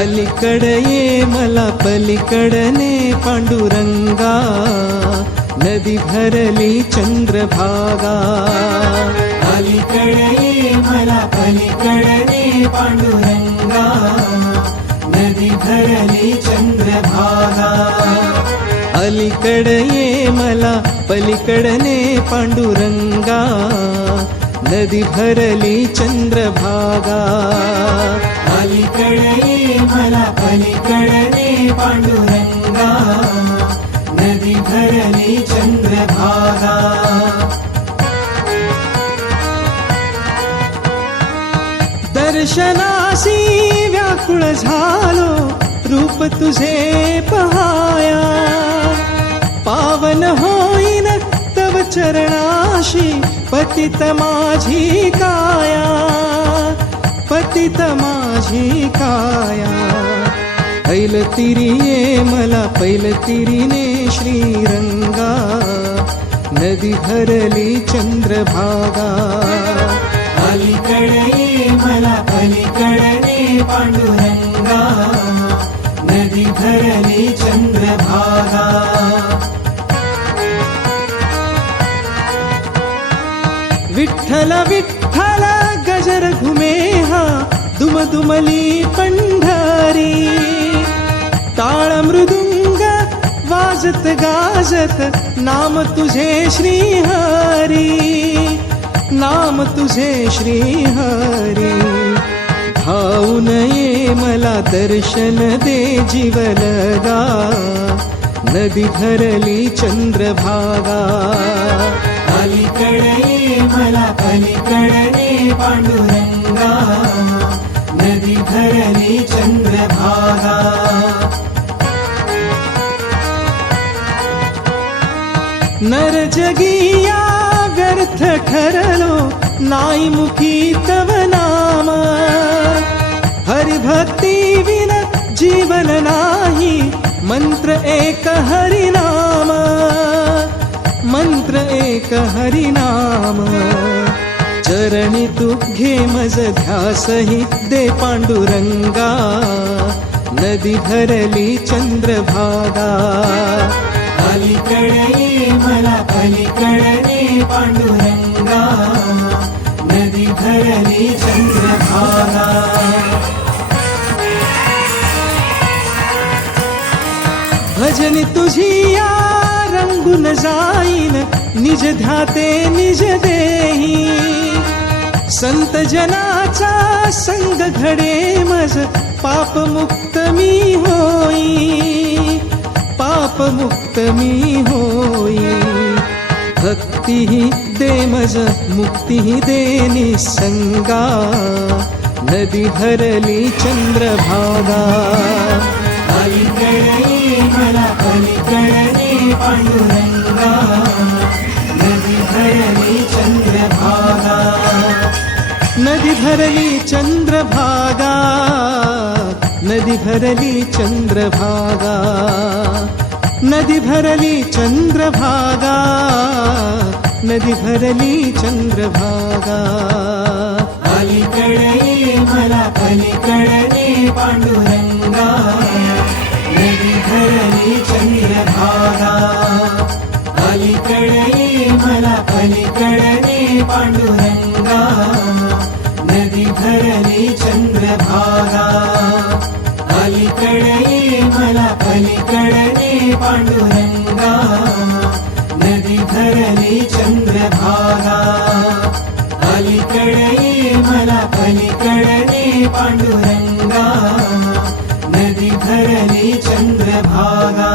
अलीकडे ये मला पलीकडने पांडुरंगा, नदी भरली चंद्रभागा. अलीकडे ये मला पलीकडने पांडुरंगा, नदी भरली चंद्रभागा. अलीकडे ये मला पलीकडने पांडुरंगा, नदी भरली चंद्रभागा. अलीकडे ये मला पलीकडने पांडुरंगा, नदी भरली चंद्रभागा. दर्शनासी व्याकुळ झालो, रूप तुझे पहाया. पावन होईन तव चरणाशी, पतित माझी काया. पतित माझी काया. पैलतीरी ये मला पैलतीरीने श्रीरंगा, नदी भरली चंद्रभागा. अलीकडे ये मला पलीकडने पांडुरंगा, नदी भरली चंद्रभागा. विठ्ठल विठ्ठल गजर घुमे हा, दुमदुमली पंढरी. टाळ मृदुंग वाजत गाजत, नाम तुझे श्रीहरी. नाम तुझे श्रीहरी. धावून ये मला दर्शन दे जीवलगा, नदी भरली चंद्रभागा. अलीकडे ये मला पलीकडने पांडुरंगा, नदी भरली चंद्रभागा. नरजगिया व्यर्थ ठरलो, नाही मुखी तव नाम. हरिभक्ती विन जीवन नाही, मंत्र एक हरिनाम. मंत्र एक हरिनाम. चरणी तू घे मज ध्यासही दे पांडुरंगा, नदी भरली चंद्रभागा. अलीकडे ये मला पलीकडने पांडुरंगा, नदी भरली चंद्रभागा. भजनी तुझी या रंगून जाईन, निज ध्याते निज देही. संत जनाचा संग घडे मज, पाप मुक्त मी होई. पाप मुक्त मी होई. भक्तीही दे मज मुक्तीही दे निसंगा, नदी भरली चंद्रभागा. अलीकडे ये मला पलीकडने पांडुरंगा, नदी भरली चंद्रभागा. नदी भरली चंद्रभागा. नदी भरली चंद्रभागा. नदी भरली चंद्रभागा. नदी भरली चंद्रभागा. अलीकडे ये मला पलीकडने पांडुरंगा, नदी भरली चंद्रभागा. अलीकडे ये मला पलीकडने पांडुरंगा, नदी भरली चंद्रभागा. अलीकडे ये मला पलीकडने पांडुरंगा, नदी भरली चंद्रभागा. अलीकडे ये मला पलीकडने पांडुरंगा, नदी भरली चंद्रभागा.